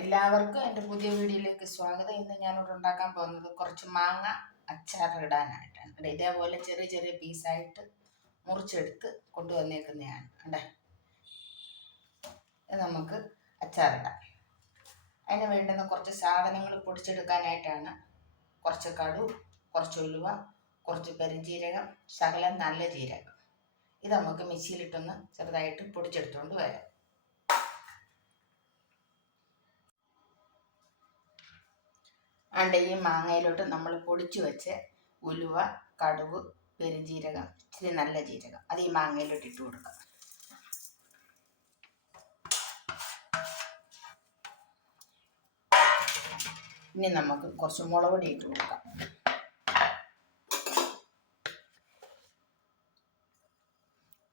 എല്ലാവർക്കും എൻ്റെ പുതിയ വീഡിയോയിലേക്ക് സ്വാഗതം. ഇന്ന് ഞാനിവിടെ ഉണ്ടാക്കാൻ പോകുന്നത് കുറച്ച് മാങ്ങ അച്ചാർ ഇടാനായിട്ടാണ്. ഇതേപോലെ ചെറിയ ചെറിയ പീസായിട്ട് മുറിച്ചെടുത്ത് കൊണ്ടുവന്നേക്കുന്നതാണ്. അല്ലേ, നമുക്ക് അച്ചാറിടാം. അതിന് വേണ്ടുന്ന കുറച്ച് സാധനങ്ങൾ പൊടിച്ചെടുക്കാനായിട്ടാണ്. കുറച്ച് കടുക്, കുറച്ച് ഉലുവ, കുറച്ച് പെരുംജീരകം, ശകലം നല്ല ജീരകം. ഇത് നമുക്ക് മിക്സിയിലിട്ടൊന്ന് ചെറുതായിട്ട് പൊടിച്ചെടുത്തുകൊണ്ട് വരാം. ഈ മാങ്ങയിലോട്ട് നമ്മൾ പൊടിച്ചു വെച്ച് ഉലുവ, കടുക്, പെരുംജീരകം, ഇച്ചിരി നല്ല ജീരകം അത് ഈ മാങ്ങയിലോട്ട് ഇട്ട് കൊടുക്കാം. ഇനി നമുക്ക് കുറച്ച് മുളക് പൊടി ഇട്ട് കൊടുക്കാം.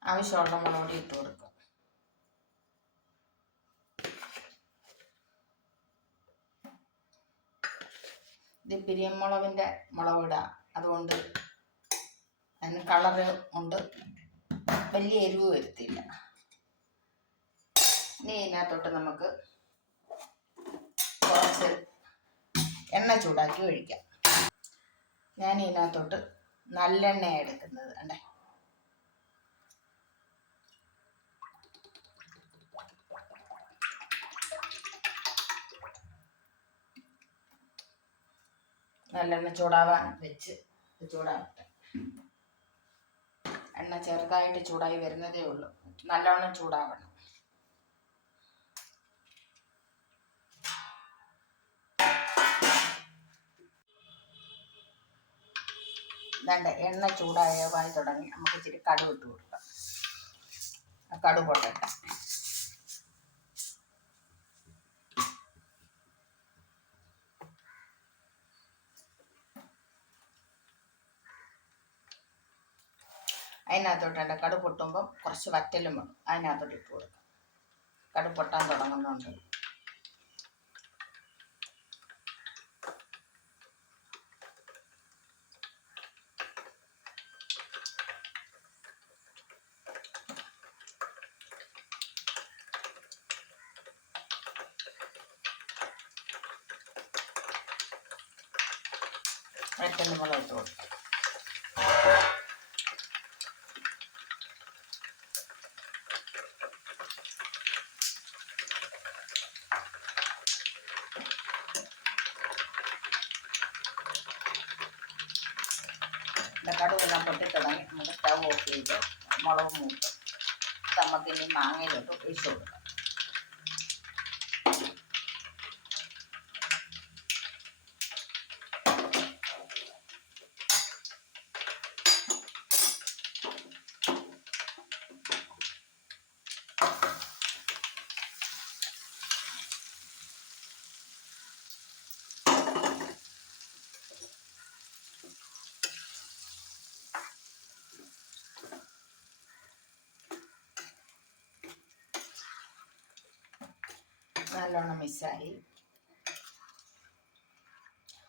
ആവശ്യമുള്ള മുളക് പൊടി ഇട്ട് കൊടുക്കാം. ഇത് പിരിയമുളകിൻ്റെ മുളകിടാം, അതുകൊണ്ട് അതിന് കളറ് കൊണ്ട് വലിയ എരിവ് വരുത്തില്ല. ഇനി ഇതിനകത്തോട്ട് നമുക്ക് കുറച്ച് എണ്ണ ചൂടാക്കി ഒഴിക്കാം. ഞാൻ ഇതിനകത്തോട്ട് നല്ലെണ്ണയാണ് എടുക്കുന്നത്. അല്ലേ, നല്ലെണ്ണ ചൂടാവാൻ വെച്ച് ചൂടാവട്ടെ. എണ്ണ ചെറുതായിട്ട് ചൂടായി വരുന്നതേ ഉള്ളൂ, നല്ലോണം ചൂടാവണം. ഇതാണ്ട് എണ്ണ ചൂടായി തുടങ്ങി. നമുക്ക് ഇച്ചിരി കടുക് ഇട്ട് കൊടുക്കാം. കടുക് പൊട്ടട്ടെ. അതിനകത്തോട്ട് കടുക് പൊട്ടുമ്പം കുറച്ച് വറ്റലും വേണം, അതിനകത്തോട്ട് ഇട്ട് കൊടുക്കാം. കടുക് പൊട്ടാൻ തുടങ്ങുന്നുണ്ട്. വറ്റലും മുളക് ഇട്ട് കൊടുക്കാം. കടുവെല്ലാം പൊട്ടിത്തുടങ്ങി. നമുക്ക് സ്റ്റൗ ഓഫ് ചെയ്ത് മുളക് മൂട്ട് നമുക്ക് ഇനി മാങ്ങയിലോട്ട് ഒഴിച്ചു കൊടുക്കാം. നല്ലോണം മിക്സായി.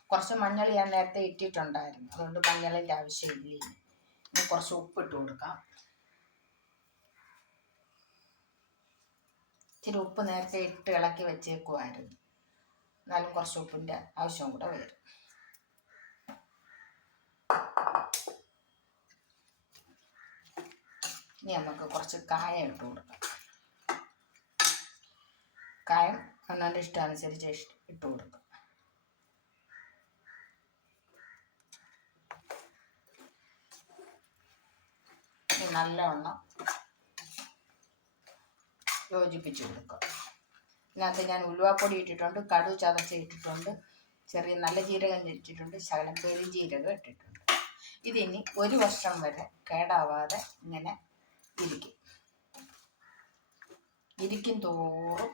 കുറച്ച് മഞ്ഞൾ ഞാൻ നേരത്തെ ഇട്ടിട്ടുണ്ടായിരുന്നു, അതുകൊണ്ട് മഞ്ഞളിൻ്റെ ആവശ്യമില്ല. ഇനി കുറച്ച് ഉപ്പിട്ട് കൊടുക്കാം. ഇച്ചിരി ഉപ്പ് നേരത്തെ ഇട്ട് ഇളക്കി വെച്ചേക്കുമായിരുന്നു, എന്നാലും കുറച്ച് ഉപ്പിൻ്റെ ആവശ്യം കൂടെ വരും. ഇനി നമുക്ക് കുറച്ച് കായം ഇട്ട് കൊടുക്കാം. കായം അവനവൻ്റെ ഇഷ്ടമനുസരിച്ച് ഇട്ട് കൊടുക്കുക. നല്ലവണ്ണം യോജിപ്പിച്ച് കൊടുക്കുക. ഇതിനകത്ത് ഞാൻ ഉലുവാപ്പൊടി ഇട്ടിട്ടുണ്ട്, കടുക് ചതച്ച് ഇട്ടിട്ടുണ്ട്, ചെറിയ നല്ല ജീരകം ഇട്ടിട്ടുണ്ട്, ശകലം പെരുംജീരകം ഇട്ടിട്ടുണ്ട്. ഇതിനി 1 വർഷം വരെ കേടാവാതെ ഇങ്ങനെ ഇരിക്കും തോറും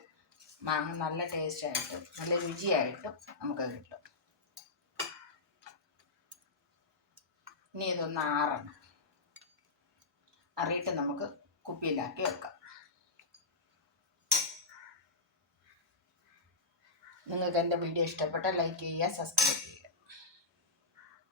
മാങ്ങ നല്ല ടേസ്റ്റായിട്ട് നല്ല രുചിയായിട്ടും നമുക്ക് കിട്ടും. ഇനി ഇതൊന്ന് ആറണം. അറിയിട്ട് നമുക്ക് കുപ്പിയിലാക്കി വെക്കാം. നിങ്ങൾക്ക് എൻ്റെ വീഡിയോ ഇഷ്ടപ്പെട്ടാൽ ലൈക്ക് ചെയ്യുക, സബ്സ്ക്രൈബ് ചെയ്യുക.